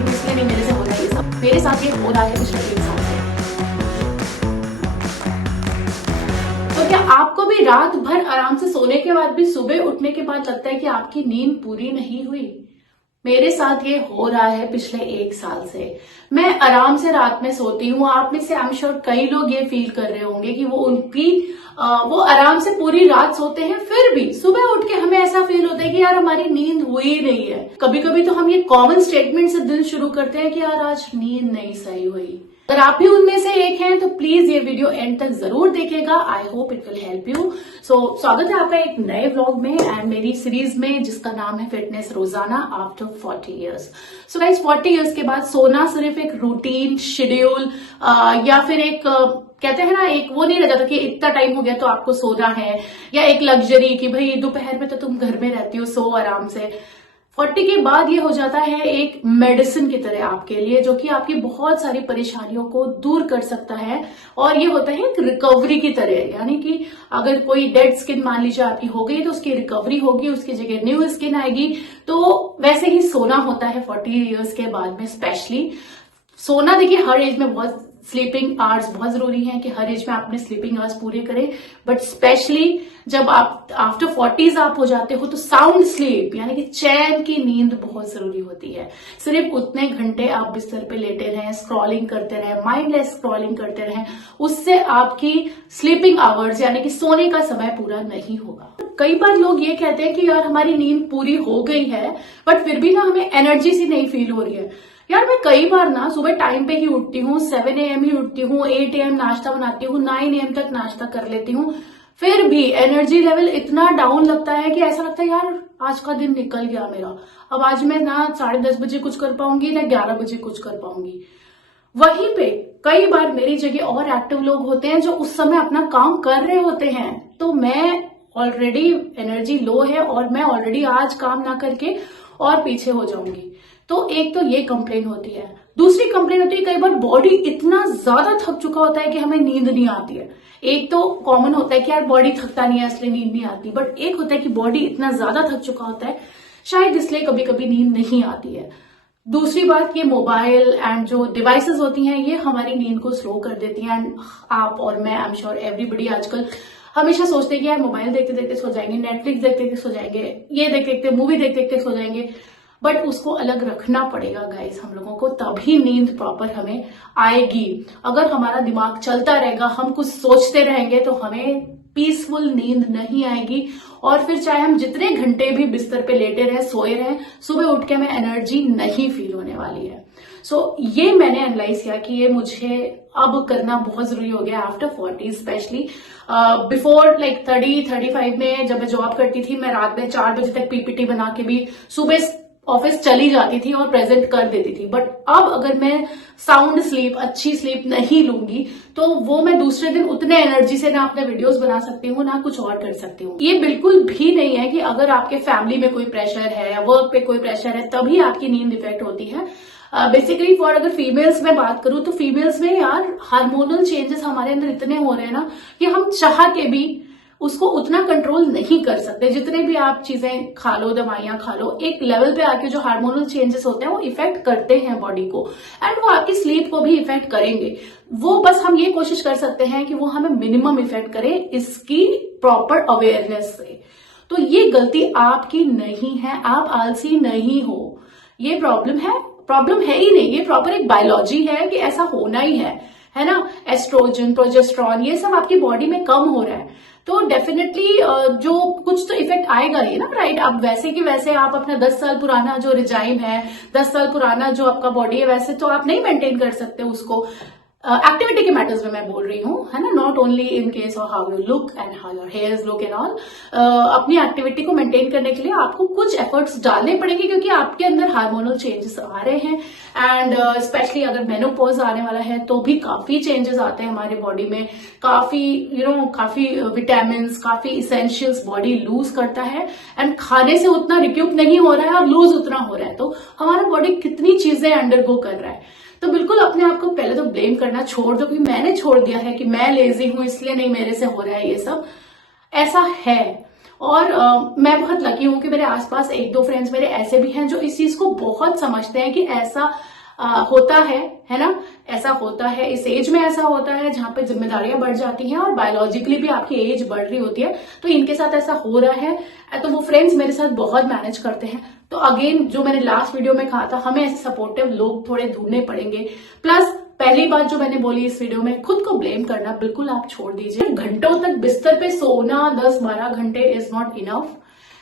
लेटी हूँ इसलिए नहीं मेरे से हो रहा है ये सब। मेरे साथ ये हो रहा है पिछले 3 साल से। तो क्या आपको भी रात भर आराम से सोने के बाद भी सुबह उठने के बाद लगता है कि आपकी नींद पूरी नहीं हुई? मेरे साथ ये हो रहा है पिछले 1 साल से। मैं आराम से रात में सोती हूँ। आप में से आई एम श्योर कई लोग ये फील कर रहे होंगे कि वो आराम से पूरी रात सोते हैं, फिर भी सुबह उठ के हमें ऐसा फील होता है कि यार हमारी नींद हुई नहीं है। कभी कभी तो हम ये कॉमन स्टेटमेंट से दिन शुरू करते हैं कि यार आज नींद नहीं सही हुई। अगर आप भी उनमें से एक हैं तो प्लीज ये वीडियो एंड तक जरूर देखिएगा। I hope it will help you. So स्वागत है आपका एक नए व्लॉग में एंड मेरी सीरीज में जिसका नाम है फिटनेस रोजाना after 40 years. So guys 40 years के बाद सोना सिर्फ एक रूटीन शेड्यूल या फिर एक कहते हैं ना, एक वो नहीं लगा था कि इतना टाइम हो गया तो आपको सोना है, या एक लग्जरी कि भाई दोपहर में तो तुम घर में रहती हो, सो आराम से। 40 के बाद ये हो जाता है एक मेडिसिन की तरह आपके लिए, जो कि आपकी बहुत सारी परेशानियों को दूर कर सकता है। और ये होता है एक रिकवरी की तरह, यानी कि अगर कोई डेड स्किन मान लीजिए आपकी हो गई तो उसकी रिकवरी होगी, उसकी जगह न्यू स्किन आएगी। तो वैसे ही सोना होता है 40 इयर्स के बाद में। स्पेशली सोना देखिए हर एज में बहुत, स्लीपिंग आवर्स बहुत जरूरी है कि हर एज में आप अपने स्लीपिंग आवर्स पूरे करें, बट स्पेशली जब आप आफ्टर 40s आप हो जाते हो तो साउंड स्लीप यानी कि चैन की नींद बहुत जरूरी होती है। सिर्फ उतने घंटे आप बिस्तर पे लेटे रहें, स्क्रॉलिंग करते रहें, माइंडलेस स्क्रॉलिंग करते रहें, उससे आपकी स्लीपिंग आवर्स यानी कि सोने का समय पूरा नहीं होगा। कई बार लोग ये कहते हैं कि यार हमारी नींद पूरी हो गई है बट फिर भी ना हमें एनर्जी सी नहीं फील हो रही है। यार मैं कई बार ना सुबह टाइम पे ही उठती हूँ, 7 AM ही उठती हूँ, 8 AM नाश्ता बनाती हूँ, 9 AM तक नाश्ता कर लेती हूँ, फिर भी एनर्जी लेवल इतना डाउन लगता है कि ऐसा लगता है यार आज का दिन निकल गया मेरा। अब आज मैं ना 10:30 बजे कुछ कर पाऊंगी ना 11 बजे कुछ कर पाऊंगी। वहीं पे कई बार मेरी जगह और एक्टिव लोग होते हैं जो उस समय अपना काम कर रहे होते हैं, तो मैं ऑलरेडी एनर्जी लो है और मैं ऑलरेडी आज काम ना करके और पीछे हो जाऊंगी। तो एक तो ये कंप्लेन होती है। दूसरी कंप्लेन होती है कई बार बॉडी इतना ज्यादा थक चुका होता है कि हमें नींद नहीं आती है। एक तो कॉमन होता है कि यार बॉडी थकता नहीं है इसलिए नींद नहीं आती, बट एक होता है कि बॉडी इतना ज्यादा थक चुका होता है शायद इसलिए कभी कभी नींद नहीं आती है। दूसरी बात, ये मोबाइल एंड जो डिवाइसेस होती हैं ये हमारी नींद को स्लो कर देती हैं। एंड आप और मैं, आई एम श्योर एवरीबडी आजकल हमेशा सोचते हैं कि यार मोबाइल देखते देखते सो जाएंगे, नेटफ्लिक्स देखते देखते सो जाएंगे, ये देखते देखते मूवी देखते देखते सो जाएंगे, बट उसको अलग रखना पड़ेगा गाइस हम लोगों को, तभी नींद प्रॉपर हमें आएगी। अगर हमारा दिमाग चलता रहेगा, हम कुछ सोचते रहेंगे तो हमें पीसफुल नींद नहीं आएगी। और फिर चाहे हम जितने घंटे भी बिस्तर पे लेटे रहे, सोए रहे, सुबह उठ के हमें एनर्जी नहीं फील होने वाली है। सो ये मैंने एनालाइज किया कि ये मुझे अब करना बहुत जरूरी हो गया आफ्टर 40, स्पेशली बिफोर लाइक 30-35 में जब मैं जॉब करती थी, मैं रात में 4 बजे तक पीपीटी बना के भी सुबह ऑफिस चली जाती थी और प्रेजेंट कर देती थी। बट अब अगर मैं साउंड स्लीप, अच्छी स्लीप नहीं लूंगी तो वो मैं दूसरे दिन उतने एनर्जी से ना अपने वीडियोस बना सकती हूँ ना कुछ और कर सकती हूँ। ये बिल्कुल भी नहीं है कि अगर आपके फैमिली में कोई प्रेशर है या वर्क पे कोई प्रेशर है तभी आपकी नींद इफेक्ट होती है। बेसिकली फॉर अगर फीमेल्स में बात करूं तो फीमेल्स में यार हार्मोनल चेंजेस हमारे अंदर इतने हो रहे हैं ना कि हम चाह के भी उसको उतना कंट्रोल नहीं कर सकते। जितने भी आप चीजें खा लो, दवाइयां खा लो, एक लेवल पे आके जो हार्मोनल चेंजेस होते हैं वो इफेक्ट करते हैं बॉडी को एंड वो आपकी स्लीप को भी इफेक्ट करेंगे। वो बस हम ये कोशिश कर सकते हैं कि वो हमें मिनिमम इफेक्ट करे इसकी प्रॉपर अवेयरनेस से। तो ये गलती आपकी नहीं है, आप आलसी नहीं हो। ये प्रॉब्लम है ही नहीं, ये प्रॉपर एक बायोलॉजी है कि ऐसा होना ही है ना। एस्ट्रोजन, प्रोजेस्टेरॉन ये सब आपकी बॉडी में कम हो रहा है तो डेफिनेटली जो कुछ तो इफेक्ट आएगा ही ना, राइट। अब वैसे कि वैसे आप अपना 10 साल पुराना जो रिजाइम है, 10 साल पुराना जो आपका बॉडी है, वैसे तो आप नहीं मेंटेन कर सकते उसको। एक्टिविटी के मैटर्स में मैं बोल रही हूँ, है ना, not only in case of how you look and how your hairs look and all. अपनी एक्टिविटी को मेंटेन करने के लिए आपको कुछ एफर्ट्स डालने पड़ेंगे क्योंकि आपके अंदर हार्मोनल चेंजेस आ रहे हैं एंड स्पेशली अगर मेनोपॉज आने वाला है तो भी काफी चेंजेस आते हैं हमारे बॉडी में। काफी विटामिन, काफी इसेंशियल्स बॉडी लूज करता है एंड खाने से उतना रिक्यूप नहीं हो रहा है और लूज उतना हो रहा है, तो हमारा बॉडी कितनी चीजें अंडरगो कर रहा है। तो बिल्कुल अपने आप को पहले तो ब्लेम करना छोड़ दो कि मैंने छोड़ दिया है, कि मैं लेजी हूं इसलिए नहीं मेरे से हो रहा है ये सब। ऐसा है और मैं बहुत लकी हूं कि मेरे आसपास एक दो फ्रेंड्स मेरे ऐसे भी हैं जो इस चीज को बहुत समझते हैं कि ऐसा होता है ना, ऐसा होता है, इस एज में ऐसा होता है जहां पे जिम्मेदारियां बढ़ जाती हैं और बायोलॉजिकली भी आपकी एज बढ़ रही होती है, तो इनके साथ ऐसा हो रहा है। तो वो फ्रेंड्स मेरे साथ बहुत मैनेज करते हैं। तो अगेन जो मैंने लास्ट वीडियो में कहा था, हमें ऐसे सपोर्टिव लोग थोड़े ढूंढने पड़ेंगे। प्लस पहली बात जो मैंने बोली इस वीडियो में, खुद को ब्लेम करना बिल्कुल आप छोड़ दीजिए। घंटों तक बिस्तर पे सोना 10-12 घंटे इज नॉट इनफ,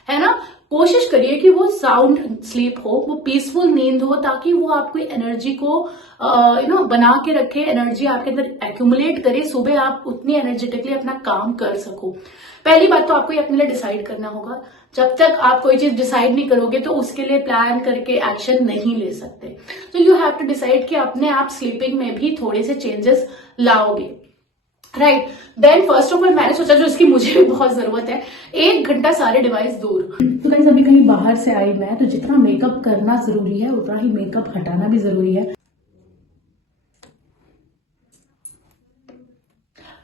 है ना। कोशिश करिए कि वो साउंड स्लीप हो, वो पीसफुल नींद हो, ताकि वो आपकी एनर्जी को बना के रखे, एनर्जी आपके अंदर एक्यूमुलेट करे, सुबह आप उतनी एनर्जेटिकली अपना काम कर सको। पहली बात तो आपको ये अपने लिए डिसाइड करना होगा। जब तक आप कोई चीज डिसाइड नहीं करोगे तो उसके लिए प्लान करके एक्शन नहीं ले सकते। तो यू हैव टू डिसाइड कि अपने आप स्लीपिंग में भी थोड़े से चेंजेस लाओगे, right. Then first of all मैंने सोचा जो इसकी मुझे भी बहुत जरूरत है, 1 घंटा सारे डिवाइस दूर। तो गाइस अभी कहीं बाहर से आई मैं, तो जितना मेकअप करना जरूरी है उतना ही मेकअप हटाना भी जरूरी है।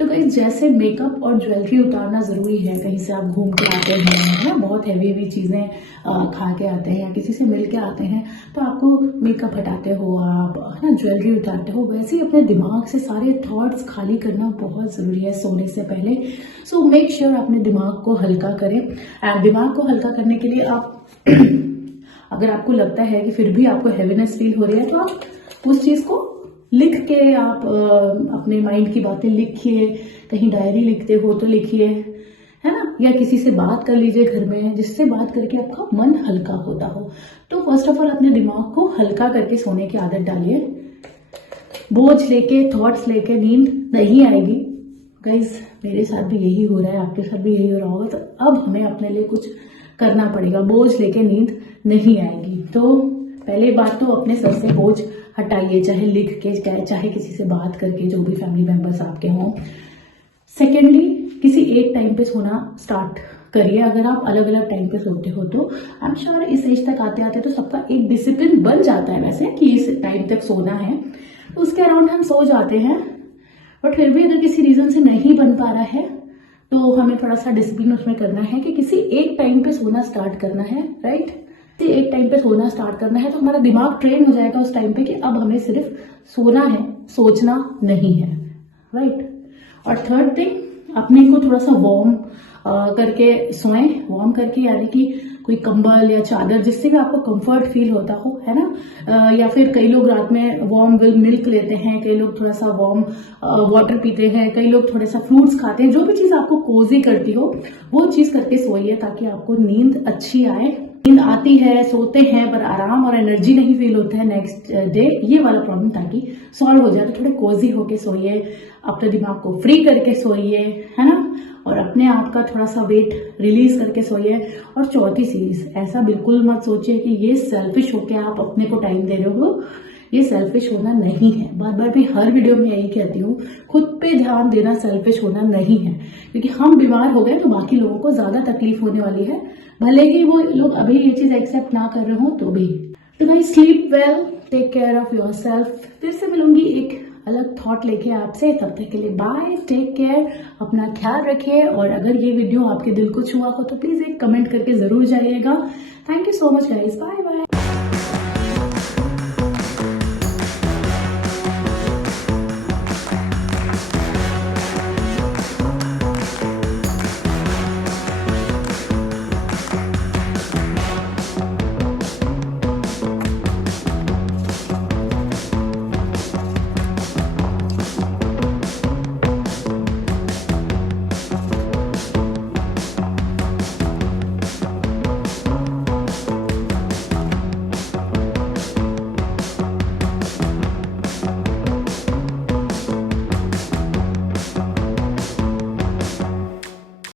तो गाइस जैसे मेकअप और ज्वेलरी उतारना जरूरी है, कहीं से आप घूम के आते हैं, है ना, बहुत हैवी चीजें खा के आते हैं या किसी से मिल के आते हैं, तो आपको मेकअप हटाते हो आप, है ना, ज्वेलरी उतारते हो, वैसे ही अपने दिमाग से सारे थॉट्स खाली करना बहुत जरूरी है सोने से पहले। सो मेक श्योर अपने दिमाग को हल्का करें। एंड दिमाग को हल्का करने के लिए आप अगर आपको लगता है कि फिर भी आपको हैवीनेस फील हो रही है, तो आप उस चीज को लिख के आप अपने माइंड की बातें लिखिए, कहीं डायरी लिखते हो तो लिखिए, है ना, या किसी से बात कर लीजिए घर में, जिससे बात करके आपका मन हल्का होता हो। तो फर्स्ट ऑफ ऑल अपने दिमाग को हल्का करके सोने की आदत डालिए। बोझ लेके, थॉट्स लेके नींद नहीं आएगी। गाइज मेरे साथ भी यही हो रहा है, आपके साथ भी यही हो रहा होगा। तो अब हमें अपने लिए कुछ करना पड़ेगा, बोझ लेके नींद नहीं आएगी। तो पहले बात तो अपने सर से बोझ हटाइए, चाहे लिख के, चाहे किसी से बात करके, जो भी फैमिली मेंबर्स आपके हों। सेकेंडली, किसी एक टाइम पे सोना स्टार्ट करिए। अगर आप अलग अलग टाइम पे सोते हो तो आई एम श्योर इस एज तक आते आते तो सबका एक डिसिप्लिन बन जाता है वैसे कि इस टाइम तक सोना है, तो उसके अराउंड हम सो जाते हैं। बट फिर भी अगर किसी रीजन से नहीं बन पा रहा है तो हमें थोड़ा सा डिसिप्लिन उसमें करना है कि किसी एक टाइम पे सोना स्टार्ट करना है, राइट। एक टाइम पे सोना स्टार्ट करना है तो हमारा दिमाग ट्रेन हो जाएगा उस टाइम पे कि अब हमें सिर्फ सोना है, सोचना नहीं है, राइट। और थर्ड थिंग, अपने को थोड़ा सा वार्म करके सोएं। वार्म करके यानी कि कोई कंबल या चादर, जिससे भी आपको कंफर्ट फील होता हो, है ना। या फिर कई लोग रात में वार्म मिल्क लेते हैं, कई लोग थोड़ा सा वार्म वाटर पीते हैं, कई लोग थोड़े सा फ्रूट्स खाते हैं। जो भी चीज आपको कोजी करती हो वो चीज करके सोइए, ताकि आपको नींद अच्छी आए। नींद आती है, सोते हैं, पर आराम और एनर्जी नहीं फील होता है नेक्स्ट डे, ये वाला प्रॉब्लम ताकि सॉल्व हो जाए। तो थोड़े कोजी होके सोइए, अपने दिमाग को फ्री करके सोइए, है ना, और अपने आप का थोड़ा सा वेट रिलीज करके सोइए। और चौथी चीज, ऐसा बिल्कुल मत सोचिए कि ये सेल्फिश होके आप अपने को टाइम दे रहे हो, ये सेल्फिश होना नहीं है। बार बार मैं हर वीडियो में यही कहती हूँ, खुद पे ध्यान देना सेल्फिश होना नहीं है। क्योंकि हम बीमार हो गए तो बाकी लोगों को ज्यादा तकलीफ होने वाली है, भले ही वो लोग अभी ये चीज एक्सेप्ट ना कर रहे हो तो भी। तो भाई sleep well, take care of yourself. फिर से मिलूंगी एक अलग थॉट लेके आपसे, तब तक के लिए बाय, टेक केयर, अपना ख्याल रखिए। और अगर ये वीडियो आपके दिल को छुआ हो तो प्लीज एक कमेंट करके जरूर जाइएगा। Thank you so much guys, bye bye.